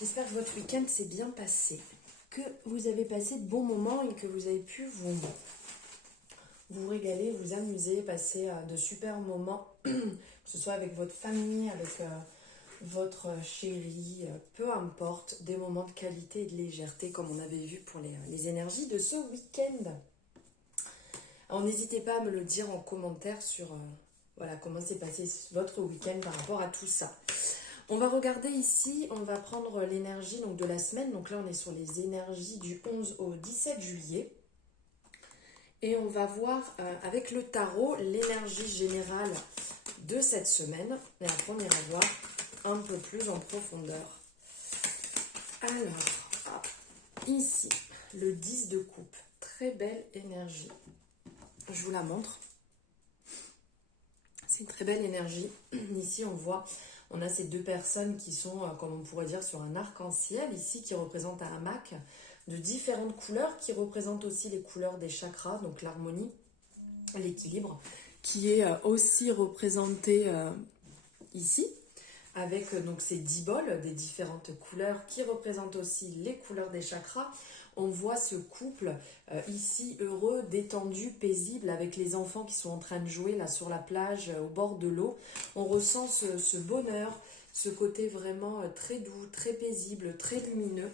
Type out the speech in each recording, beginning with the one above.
J'espère que votre week-end s'est bien passé, que vous avez passé de bons moments et que vous avez pu vous régaler, vous amuser, passer de super moments, que ce soit avec votre famille, avec votre chérie, peu importe, des moments de qualité et de légèreté comme on avait vu pour les énergies de ce week-end. Alors n'hésitez pas à me le dire en commentaire sur voilà, comment s'est passé votre week-end par rapport à tout ça. On va regarder ici, on va prendre l'énergie donc de la semaine. Donc là, on est sur les énergies du 11 au 17 juillet. Et on va voir avec le tarot l'énergie générale de cette semaine. Et après, on ira voir un peu plus en profondeur. Alors, ici, le 10 de coupe. Très belle énergie. Je vous la montre. C'est une très belle énergie. Ici, on a ces deux personnes qui sont, comme on pourrait dire, sur un arc-en-ciel, ici, qui représente un hamac de différentes couleurs, qui représente aussi les couleurs des chakras, donc l'harmonie, l'équilibre, qui est aussi représenté ici, avec donc ces 10 bols des différentes couleurs, qui représentent aussi les couleurs des chakras. On voit ce couple ici heureux, détendu, paisible, avec les enfants qui sont en train de jouer là sur la plage, au bord de l'eau. On ressent ce bonheur, ce côté vraiment très doux, très paisible, très lumineux.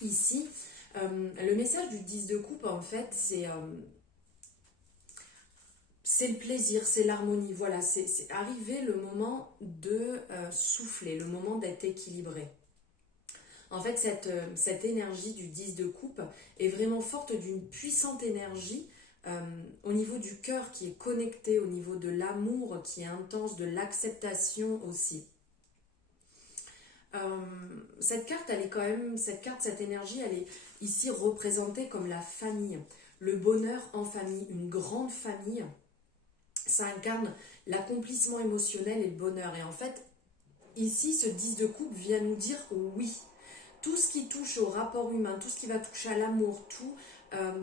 Ici, le message du 10 de coupe, en fait, c'est le plaisir, c'est l'harmonie. Voilà, c'est arrivé le moment de souffler, le moment d'être équilibré. En fait, cette énergie du 10 de coupe est vraiment forte d'une puissante énergie au niveau du cœur qui est connecté, au niveau de l'amour qui est intense, de l'acceptation aussi. Cette carte, cette énergie, elle est ici représentée comme la famille, le bonheur en famille, une grande famille. Ça incarne l'accomplissement émotionnel et le bonheur. Et en fait, ici, ce 10 de coupe vient nous dire oui. Tout ce qui touche au rapport humain, tout ce qui va toucher à l'amour, tout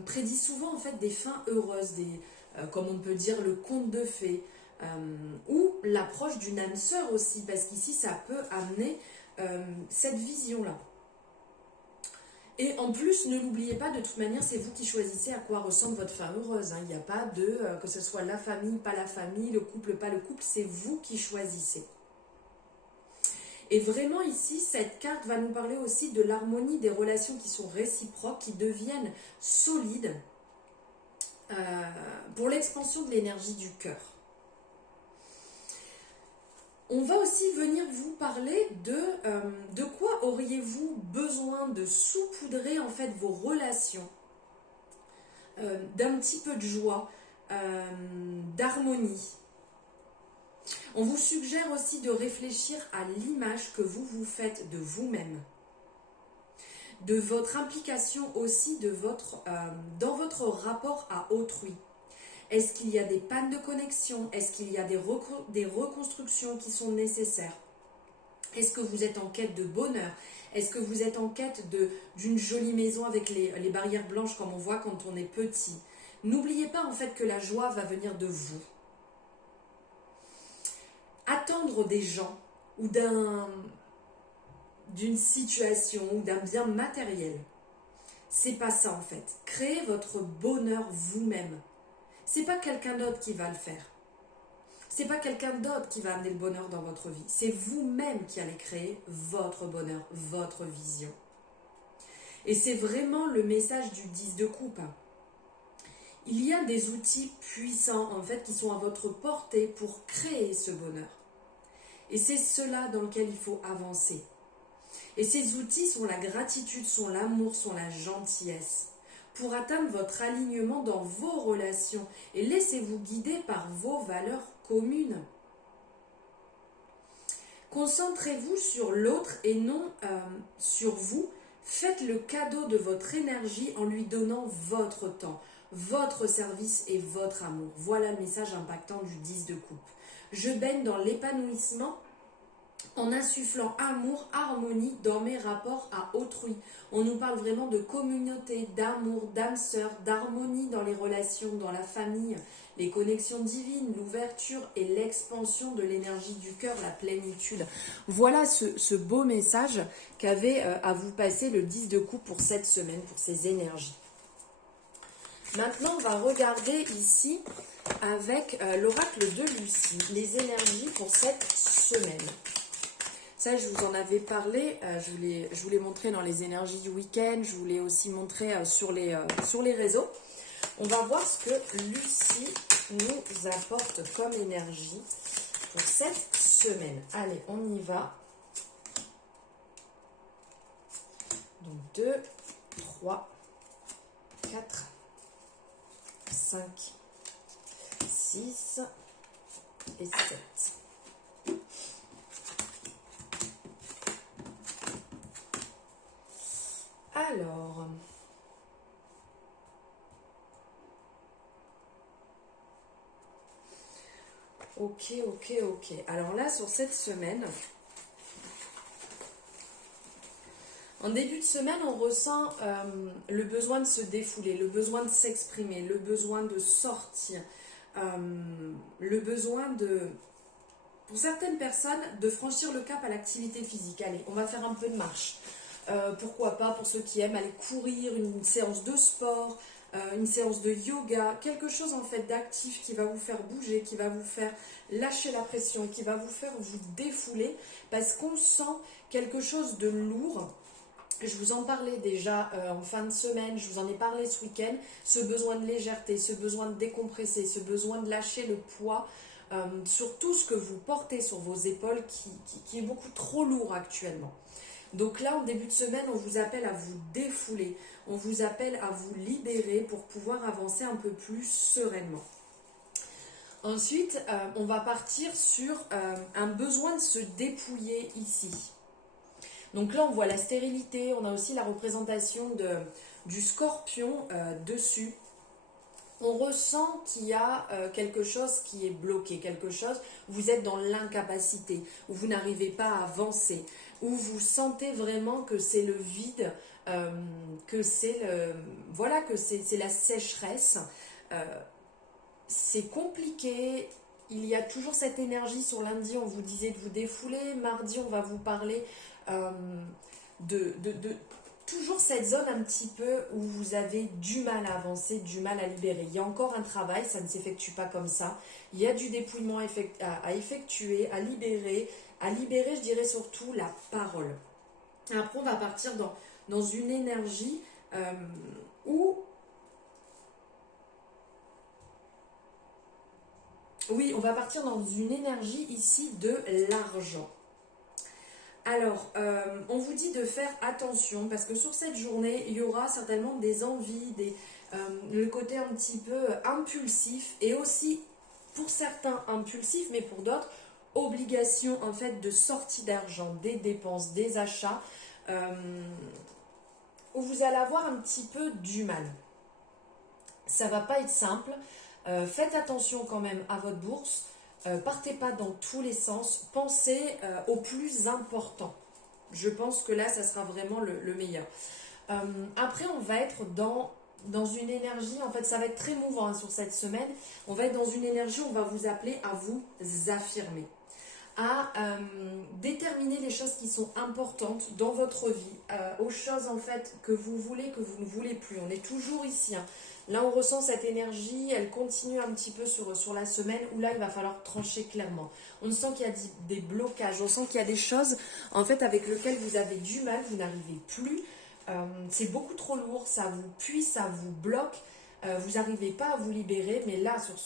prédit souvent en fait des fins heureuses, comme on peut dire le conte de fées, ou l'approche d'une âme sœur aussi, parce qu'ici ça peut amener cette vision-là. Et en plus, ne l'oubliez pas, de toute manière, c'est vous qui choisissez à quoi ressemble votre fin heureuse. Il n'y a pas de que ce soit la famille, pas la famille, le couple, pas le couple, c'est vous qui choisissez. Et vraiment ici, cette carte va nous parler aussi de l'harmonie des relations qui sont réciproques, qui deviennent solides pour l'expansion de l'énergie du cœur. On va aussi venir vous parler de quoi auriez-vous besoin de saupoudrer en fait vos relations, d'un petit peu de joie, d'harmonie. On vous suggère aussi de réfléchir à l'image que vous vous faites de vous-même, de votre implication aussi dans votre rapport à autrui. Est-ce qu'il y a des pannes de connexion? Est-ce qu'il y a des reconstructions qui sont nécessaires? Est-ce que vous êtes en quête de bonheur? Est-ce que vous êtes en quête d'une jolie maison avec les barrières blanches comme on voit quand on est petit? N'oubliez pas en fait que la joie va venir de vous. Attendre des gens ou d'une situation ou d'un bien matériel, c'est pas ça en fait. Créez votre bonheur vous-même. C'est pas quelqu'un d'autre qui va le faire. C'est pas quelqu'un d'autre qui va amener le bonheur dans votre vie. C'est vous-même qui allez créer votre bonheur, votre vision. Et c'est vraiment le message du 10 de coupe. Il y a des outils puissants en fait qui sont à votre portée pour créer ce bonheur. Et c'est cela dans lequel il faut avancer. Et ces outils sont la gratitude, sont l'amour, sont la gentillesse. Pour atteindre votre alignement dans vos relations et laissez-vous guider par vos valeurs communes. Concentrez-vous sur l'autre et non sur vous. Faites le cadeau de votre énergie en lui donnant votre temps, votre service et votre amour. Voilà le message impactant du 10 de coupe. Je baigne dans l'épanouissement en insufflant amour, harmonie dans mes rapports à autrui. On nous parle vraiment de communauté, d'amour, d'âme sœur, d'harmonie dans les relations, dans la famille, les connexions divines, l'ouverture et l'expansion de l'énergie du cœur, la plénitude. Voilà ce beau message qu'avait à vous passer le 10 de coupe pour cette semaine, pour ces énergies. Maintenant, on va regarder ici avec l'oracle de Lucie, les énergies pour cette semaine. Ça, je vous en avais parlé, je vous l'ai montré dans les énergies du week-end, je vous l'ai aussi montré sur les réseaux. On va voir ce que Lucie nous apporte comme énergie pour cette semaine. Allez, on y va. Donc 2, 3, 4, 5, 6 et 7. Alors, ok. Alors là, sur cette semaine, en début de semaine, on ressent le besoin de se défouler, le besoin de s'exprimer, le besoin de sortir, le besoin de, pour certaines personnes, de franchir le cap à l'activité physique. Allez, on va faire un peu de marche. Pourquoi pas pour ceux qui aiment aller courir, une séance de sport, une séance de yoga, quelque chose en fait d'actif qui va vous faire bouger, qui va vous faire lâcher la pression, qui va vous faire vous défouler, parce qu'on sent quelque chose de lourd. Je vous en parlais déjà en fin de semaine, je vous en ai parlé ce week-end, ce besoin de légèreté, ce besoin de décompresser, ce besoin de lâcher le poids sur tout ce que vous portez sur vos épaules qui est beaucoup trop lourd actuellement. Donc là, en début de semaine, on vous appelle à vous défouler, on vous appelle à vous libérer pour pouvoir avancer un peu plus sereinement. Ensuite, on va partir sur un besoin de se dépouiller ici. Donc là, on voit la stérilité, on a aussi la représentation du scorpion dessus. On ressent qu'il y a quelque chose qui est bloqué, quelque chose, vous êtes dans l'incapacité, où vous n'arrivez pas à avancer, où vous sentez vraiment que c'est le vide, que c'est la sécheresse. C'est compliqué, il y a toujours cette énergie. Sur lundi, on vous disait de vous défouler, mardi, on va vous parler de toujours cette zone un petit peu où vous avez du mal à avancer, du mal à libérer. Il y a encore un travail, ça ne s'effectue pas comme ça. Il y a du dépouillement à effectuer, à libérer, je dirais surtout la parole. Après, on va partir dans une énergie où... Oui, on va partir dans une énergie ici de l'argent. Alors, on vous dit de faire attention parce que sur cette journée, il y aura certainement des envies, le côté un petit peu impulsif et aussi, pour certains, impulsif, mais pour d'autres, obligation en fait de sortie d'argent, des dépenses, des achats, où vous allez avoir un petit peu du mal. Ça va pas être simple. Faites attention quand même à votre bourse. Partez pas dans tous les sens, pensez au plus important. Je pense que là, ça sera vraiment le meilleur. Après, on va être dans une énergie, en fait, ça va être très mouvant sur cette semaine. On va être dans une énergie, on va vous appeler à vous affirmer, à déterminer les choses qui sont importantes dans votre vie, aux choses en fait que vous voulez, que vous ne voulez plus. On est toujours ici, hein. Là, on ressent cette énergie, elle continue un petit peu sur la semaine où là, il va falloir trancher clairement. On sent qu'il y a des blocages, on sent qu'il y a des choses en fait avec lesquelles vous avez du mal, vous n'arrivez plus. C'est beaucoup trop lourd, ça vous puise, ça vous bloque. Vous n'arrivez pas à vous libérer, mais là, sur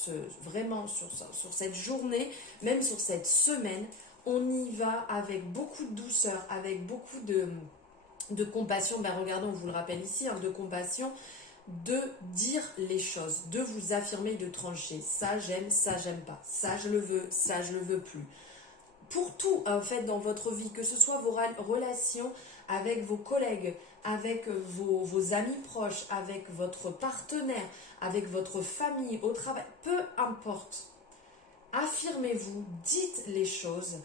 cette journée, même sur cette semaine, on y va avec beaucoup de douceur, avec beaucoup de compassion. Ben regardez, on vous le rappelle ici, hein, de compassion, de dire les choses, de vous affirmer, de trancher. Ça, j'aime pas. Ça, je le veux, ça, je le veux plus. Pour tout, en fait, dans votre vie, que ce soit vos relations avec vos collègues, avec vos amis proches, avec votre partenaire, avec votre famille, au travail, peu importe. Affirmez-vous, dites les choses,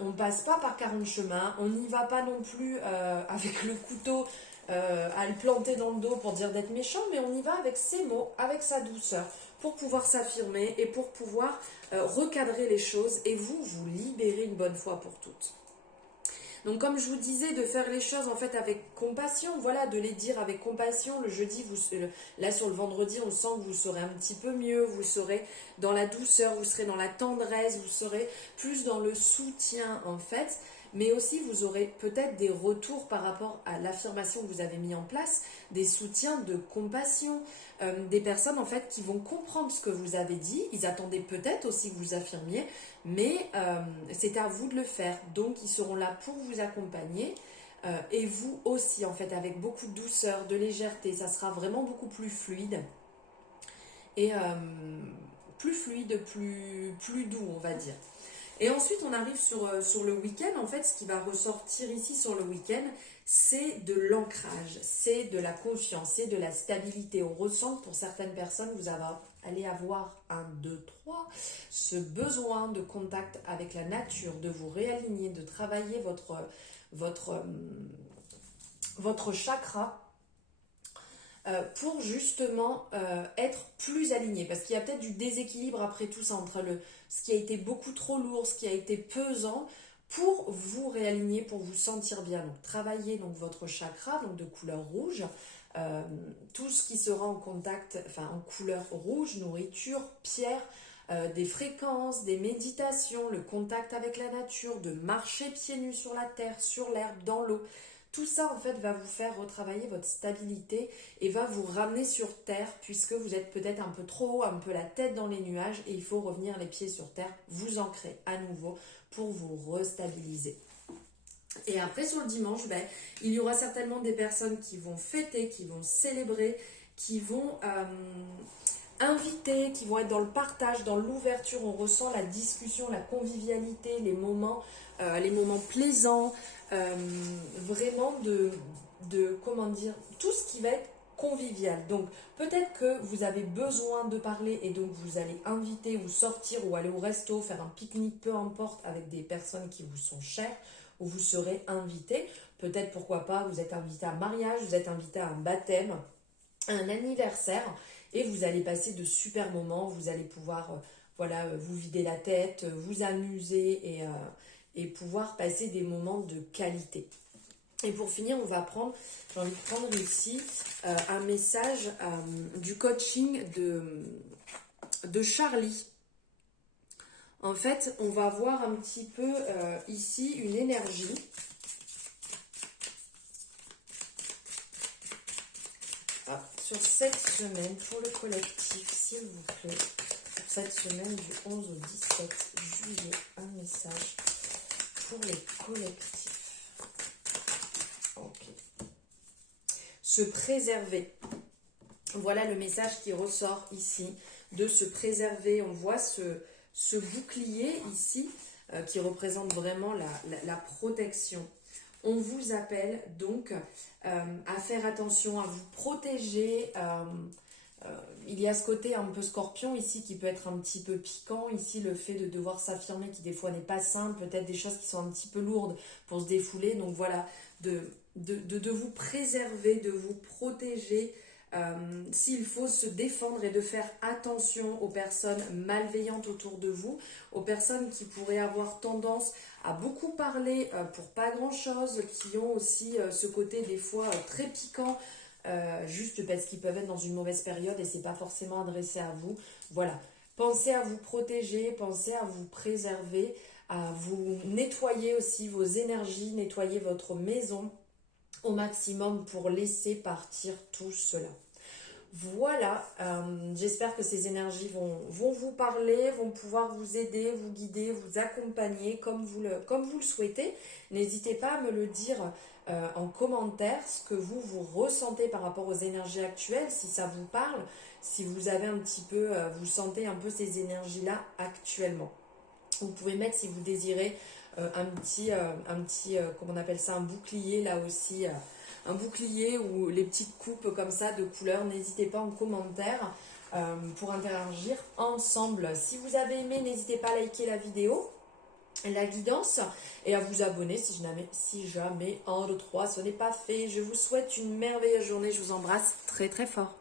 On ne passe pas par 40 chemins, on n'y va pas non plus avec le couteau à le planter dans le dos pour dire d'être méchant, mais on y va avec ses mots, avec sa douceur, pour pouvoir s'affirmer et pour pouvoir recadrer les choses et vous libérer une bonne fois pour toutes. Donc comme je vous disais, de faire les choses en fait avec compassion, voilà, de les dire avec compassion. Le jeudi, là sur le vendredi, on sent que vous serez un petit peu mieux, vous serez dans la douceur, vous serez dans la tendresse, vous serez plus dans le soutien en fait. Mais aussi vous aurez peut-être des retours par rapport à l'affirmation que vous avez mis en place, des soutiens de compassion, des personnes en fait qui vont comprendre ce que vous avez dit. Ils attendaient peut-être aussi que vous affirmiez, mais c'est à vous de le faire. Donc ils seront là pour vous accompagner et vous aussi en fait avec beaucoup de douceur, de légèreté. Ça sera vraiment beaucoup plus fluide et plus doux on va dire. Et ensuite, on arrive sur le week-end. En fait, ce qui va ressortir ici sur le week-end, c'est de l'ancrage, c'est de la confiance, c'est de la stabilité. On ressent que pour certaines personnes, vous allez avoir ce besoin de contact avec la nature, de vous réaligner, de travailler votre chakra pour justement être plus aligné. Parce qu'il y a peut-être du déséquilibre après tout ça entre ce qui a été beaucoup trop lourd, ce qui a été pesant, pour vous réaligner, pour vous sentir bien. Donc travaillez donc votre chakra donc de couleur rouge, tout ce qui sera en contact, enfin en couleur rouge, nourriture, pierre, des fréquences, des méditations, le contact avec la nature, de marcher pieds nus sur la terre, sur l'herbe, dans l'eau. Tout ça, en fait, va vous faire retravailler votre stabilité et va vous ramener sur terre puisque vous êtes peut-être un peu trop haut, un peu la tête dans les nuages et il faut revenir les pieds sur terre, vous ancrer à nouveau pour vous restabiliser. Et après, sur le dimanche, il y aura certainement des personnes qui vont fêter, qui vont célébrer, qui vont inviter, qui vont être dans le partage, dans l'ouverture. On ressent la discussion, la convivialité, les moments plaisants, vraiment comment dire, tout ce qui va être convivial. Donc peut-être que vous avez besoin de parler et donc vous allez inviter ou sortir ou aller au resto, faire un pique-nique, peu importe, avec des personnes qui vous sont chères, où vous serez invité. Peut-être, pourquoi pas, vous êtes invité à un mariage, vous êtes invité à un baptême, à un anniversaire, et vous allez passer de super moments, vous allez pouvoir vous vider la tête, vous amuser et pouvoir passer des moments de qualité. Et pour finir, j'ai envie de prendre ici un message du coaching de Charlie. En fait, on va voir un petit peu ici une énergie. Sur cette semaine, pour le collectif, s'il vous plaît, pour cette semaine du 11 au 17 juillet, un message pour les collectifs. Ok. Se préserver. Voilà le message qui ressort ici, de se préserver. On voit ce bouclier ici qui représente vraiment la protection. On vous appelle donc à faire attention, à vous protéger. Il y a ce côté un peu scorpion ici qui peut être un petit peu piquant. Ici, le fait de devoir s'affirmer qui des fois n'est pas simple. Peut-être des choses qui sont un petit peu lourdes pour se défouler. Donc voilà, de vous préserver, de vous protéger. S'il faut se défendre et de faire attention aux personnes malveillantes autour de vous, aux personnes qui pourraient avoir tendance à beaucoup parler pour pas grand chose, qui ont aussi ce côté des fois très piquant, juste parce qu'ils peuvent être dans une mauvaise période et c'est pas forcément adressé à vous. Voilà, pensez à vous protéger, pensez à vous préserver, à vous nettoyer aussi vos énergies, nettoyer votre maison au maximum pour laisser partir tout cela. Voilà, j'espère que ces énergies vont vous parler, vont pouvoir vous aider, vous guider, vous accompagner comme vous le souhaitez. N'hésitez pas à me le dire en commentaire, ce que vous ressentez par rapport aux énergies actuelles, si ça vous parle, si vous avez un petit peu, vous sentez un peu ces énergies-là actuellement. Vous pouvez mettre, si vous désirez, un petit comment on appelle ça, un bouclier là aussi, un bouclier ou les petites coupes comme ça de couleurs. N'hésitez pas en commentaire pour interagir ensemble. Si vous avez aimé, n'hésitez pas à liker la vidéo. la guidance et à vous abonner si jamais 1, 2, 3, ce n'est pas fait. Je vous souhaite une merveilleuse journée. Je vous embrasse très très fort.